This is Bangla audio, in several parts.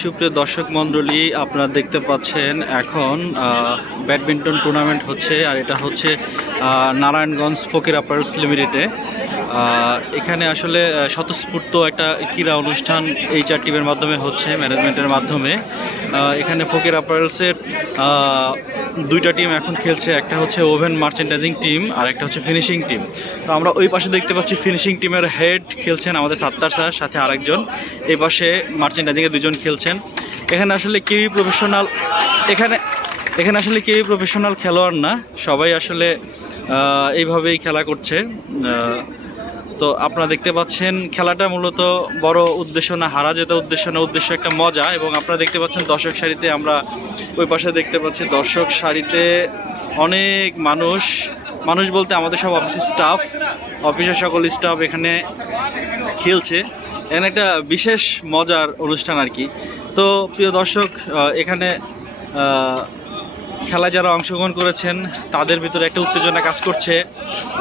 সুপ্রিয় দর্শক মণ্ডলী, আপনারা দেখতে পাচ্ছেন এখন ব্যাডমিন্টন টুর্নামেন্ট হচ্ছে, আর এটা হচ্ছে নারায়ণগঞ্জ ফকির আপার্স লিমিটেডে এখানে আসলে স্বতঃস্ফূর্ত একটা ক্রীড়া অনুষ্ঠান এই চার টিমের মাধ্যমে হচ্ছে ম্যানেজমেন্টের মাধ্যমে। এখানে ফকির অ্যাপারেলসের দুইটা টিম এখন খেলছে, একটা হচ্ছে ওভেন মার্চেন্টাইজিং টিম আর একটা হচ্ছে ফিনিশিং টিম তো আমরা ওই পাশে দেখতে পাচ্ছি ফিনিশিং টিমের হেড খেলছেন আমাদের সাত্তার স্যার সাথে আরেকজন। এই পাশে মার্চেন্টাইজিংয়ে দুজন খেলছেন। এখানে আসলে কেউই প্রফেশনাল এখানে এখানে আসলে কেউই প্রফেশনাল খেলোয়াড় না। সবাই আসলে এইভাবেই খেলা করছে। তো আপনারা দেখতে পাচ্ছেন খেলাটা মূলত বড় উদ্দেশ্য না, হারা যেতে উদ্দেশ্য না, উদ্দেশ্য একটা মজা এবং আপনারা দেখতে পাচ্ছেন দর্শক সারিতে আমরা ওই পাশে দেখতে পাচ্ছি দর্শক সারিতে অনেক মানুষ মানুষ বলতে আমাদের সব অফিসের স্টাফ অফিসের সকল স্টাফ এখানে খেলছে। এখানে একটা বিশেষ মজার অনুষ্ঠান আর কি। তো প্রিয় দর্শক এখানে খেলায় যারা অংশগ্রহণ করেছেন, তাদের ভিতরে একটা উত্তেজনা কাজ করছে।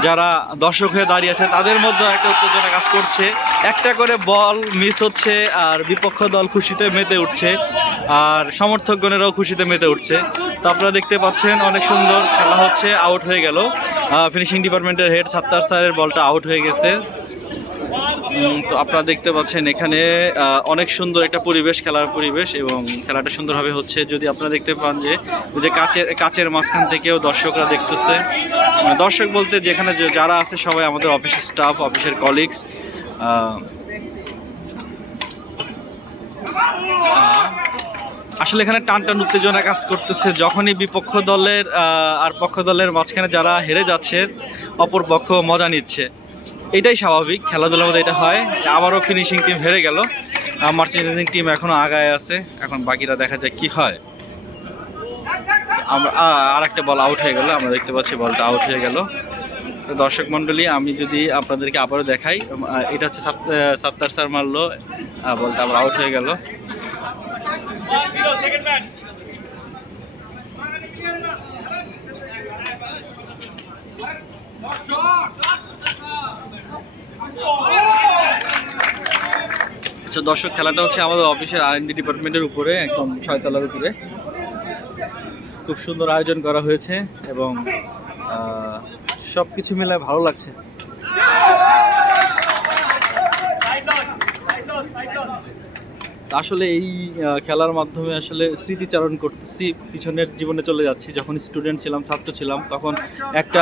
যারা দর্শক হয়ে দাঁড়িয়ে আছে, তাদের মধ্যে একটা উত্তেজনা কাজ করছে। একটা করে বল মিস হচ্ছে আর বিপক্ষ দল খুশিতে মেতে উঠছে আর সমর্থকগণেরাও খুশিতে মেতে উঠছে। তো আপনারা দেখতে পাচ্ছেন, অনেক সুন্দর খেলা হচ্ছে আউট হয়ে গেল। ফিনিশিং ডিপার্টমেন্টের হেড সাত্তার স্যারের বলটা আউট হয়ে গেছে। তো আপনারা দেখতে পাচ্ছেন এখানে অনেক সুন্দর একটা পরিবেশ, খেলার পরিবেশ এবং খেলাটা সুন্দরভাবে হচ্ছে। যদি আপনারা দেখতে পান যে যে কাচের কাচের মাঝখান থেকেও দর্শকরা দেখতেছে। দর্শক বলতে যেখানে যারা আছে সবাই আমাদের অফিসের স্টাফ, অফিসের কলিগস আসলে এখানে টান টান উত্তেজনা কাজ করতেছে। যখনই বিপক্ষ দলের আর পক্ষ দলের মাঝখানে যারা হেরে যাচ্ছে, অপর পক্ষ মজা নিচ্ছে। এটাই স্বাভাবিক খেলাধুলার মধ্যে এটা হয় আবারও ফিনিশিং টিম হেরে গেল মার্চেন্টাইজিং টিম এখনও আগায় আছে এখন বাকিরা দেখা যায় কি হয় আমরা আর একটা বল আউট হয়ে গেল আমরা দেখতে পাচ্ছি বলটা আউট হয়ে গেল তো দর্শক মণ্ডলী আমি যদি আপনাদেরকে আবারও দেখাই এটা হচ্ছে সাত্তার স্যার মারলো বলটা আবার আউট হয়ে গেল আচ্ছা দর্শক, খেলাটা হচ্ছে আমাদের অফিসের আর এনডি ডিপার্টমেন্টের উপরে, একদম ছয়তলার উপরে। খুব সুন্দর আয়োজন করা হয়েছে এবং সব কিছু মিলে ভালো লাগছে। আসলে এই খেলার মাধ্যমে আসলে স্মৃতিচারণ করতেছি, পিছনের জীবনে চলে যাচ্ছি। যখন স্টুডেন্ট ছিলাম, ছাত্র ছিলাম, তখন একটা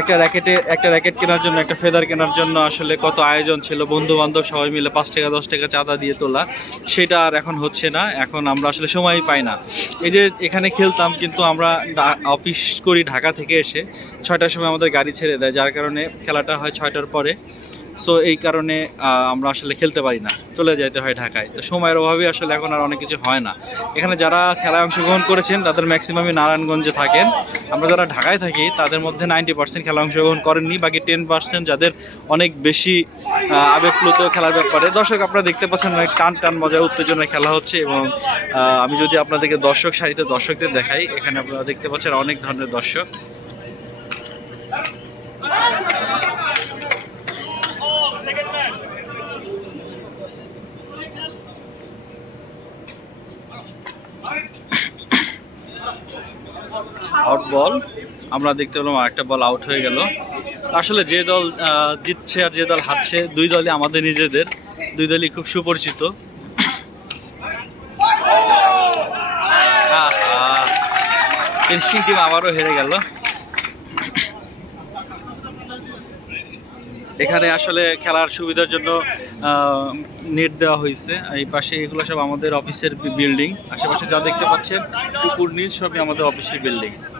একটা র্যাকেটে একটা র্যাকেট কেনার জন্য, একটা ফেদার কেনার জন্য আসলে কত আয়োজন ছিল। বন্ধু বান্ধব সবাই মিলে পাঁচ টাকা, দশ টাকা চাঁদা দিয়ে তোলা। সেটা আর এখন হচ্ছে না। এখন আমরা আসলে সময়ই পাই না। এই যে এখানে খেলতাম, কিন্তু আমরা অফিস করি ঢাকা থেকে এসে। ছয়টার সময় আমাদের গাড়ি ছেড়ে দেয়, যার কারণে খেলাটা হয় ছয়টার পরে। সো এই কারণে আমরা আসলে খেলতে পারি না। চলে যেতে হয় ঢাকায়। তো সময়ের অভাবে আসলে এখন আর অনেক কিছু হয় না। এখানে যারা খেলায় অংশগ্রহণ করেছেন, তাদের ম্যাক্সিমামই নারায়ণগঞ্জে থাকেন। আমরা যারা ঢাকায় থাকি, তাদের মধ্যে নাইনটি পার্সেন্ট খেলা অংশগ্রহণ করেননি। বাকি টেন পার্সেন্ট যাদের অনেক বেশি আবেগপ্লুত খেলার ব্যাপারে। দর্শক, আপনারা দেখতে পাচ্ছেন অনেক টান টান মজা উত্তেজনায় খেলা হচ্ছে এবং আমি যদি আপনাদেরকে দর্শক সারিতে দর্শকদের দেখাই, এখানে আপনারা দেখতে পাচ্ছেন অনেক ধরনের দর্শক। আউট বল আমরা দেখতে পেলাম আরেকটা বল আউট হয়ে গেল। আসলে যে দল জিতছে আর যে দল হারছে, দুই দলই আমাদের নিজেদের, দুই দলই খুব সুপরিচিত। ফিনিশিং টিম আবারও হেরে গেল। এখানে আসলে খেলার সুবিধার জন্য নেট দেওয়া হয়েছে। এই পাশে এগুলো সব আমাদের অফিসের বিল্ডিং আশেপাশে যা দেখতে পাচ্ছেন উপর নিচ সবই আমাদের অফিসের বিল্ডিং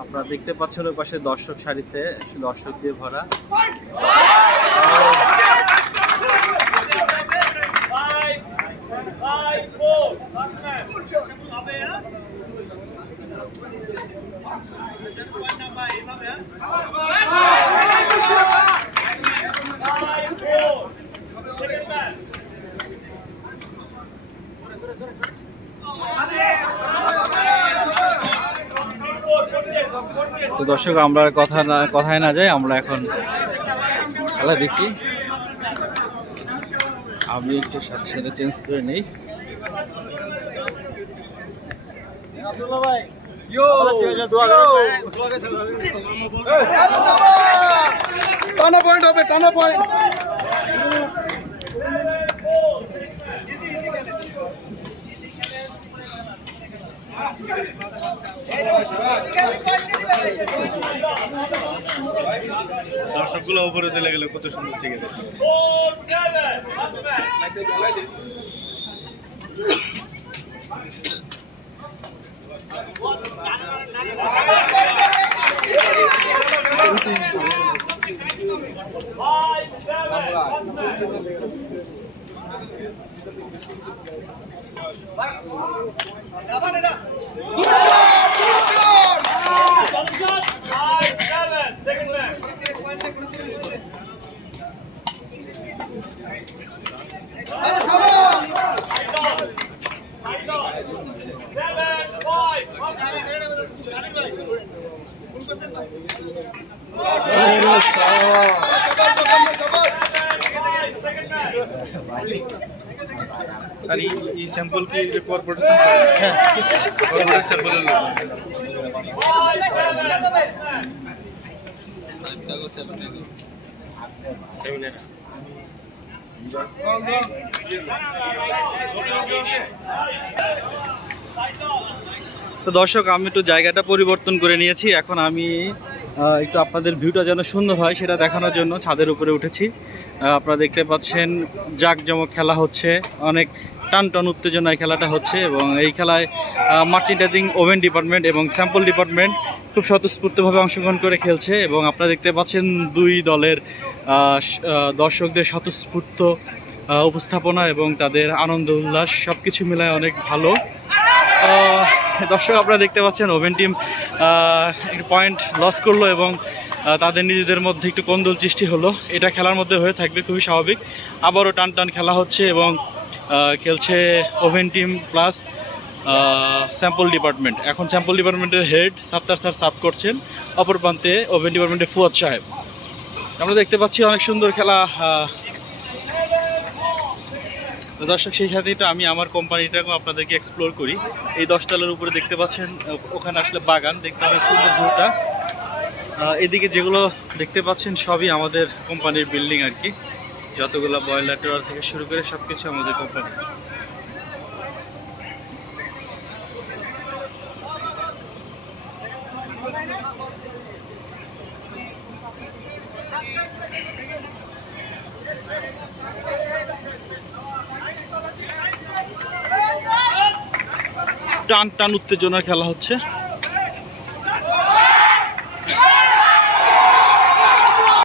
আপনারা দেখতে পাচ্ছেন ওই পাশে দর্শক সারিতে দর্শক দিয়ে ভরা। তো দর্শক আমরা কথা না কথায় না যাই আমরা এখন খেলা দেখি। আমি একটু সাথে সাথে চেঞ্জ করে নেই। টানা পয়েন্ট হবে টানা পয়েন্ট দর্শকগুলো উপরে চলে গেলে কত সুন্দর ঠিক আছে। স্যার এই এই স্যাম্পল কি হলো সেমিনার তো দর্শক, আমি একটু জায়গাটা পরিবর্তন করে নিয়েছি। এখন আমি একটু আপনাদের ভিউটা যেন সুন্দর হয়, সেটা দেখানোর জন্য ছাদের উপরে উঠেছি। আপনারা দেখতে পাচ্ছেন, জাঁকজমক খেলা হচ্ছে। অনেক টান টান উত্তেজনায় খেলাটা হচ্ছে এবং এই খেলায় মার্চেন্টাইজিং ওভেন ডিপার্টমেন্ট এবং স্যাম্পল ডিপার্টমেন্ট খুব স্বতঃস্ফূর্তভাবে অংশগ্রহণ করে খেলছে এবং আপনারা দেখতে পাচ্ছেন দুই দলের দর্শকদের স্বতঃস্ফূর্ত উপস্থাপনা এবং তাদের আনন্দ উল্লাস সব কিছু মিলায় অনেক ভালো। দর্শক আপনারা দেখতে পাচ্ছেন ওভেন টিম একটু পয়েন্ট লস করল এবং তাদের নিজেদের মধ্যে একটু কোন্দল সৃষ্টি হলো। এটা খেলার মধ্যে হয়ে থাকবে, খুবই স্বাভাবিক। আবারও টান টান খেলা হচ্ছে এবং খেলছে woven team plus sample department এখন স্যাম্পল ডিপার্টমেন্টের হেড সাত্তার স্যার সাফ করছেন, অপর প্রান্তে ওভেন ডিপার্টমেন্টের ফুয়াদ সাহেব। আমরা দেখতে পাচ্ছি অনেক সুন্দর খেলা দর্শক, সেই সাথে আমি আমার কোম্পানিটাকে আপনাদেরকে এক্সপ্লোর করি। এই দশতলার উপরে দেখতে পাচ্ছেন ওখানে আসলে বাগান, দেখতে অনেক সুন্দর ভিউটা। এদিকে যেগুলো দেখতে পাচ্ছেন, সবই আমাদের কোম্পানির বিল্ডিং আর কি। যতগুলো বয়লার টেরার থেকে শুরু করে সব কিছু আমাদের কোম্পানি টান টান উত্তেজনার খেলা হচ্ছে।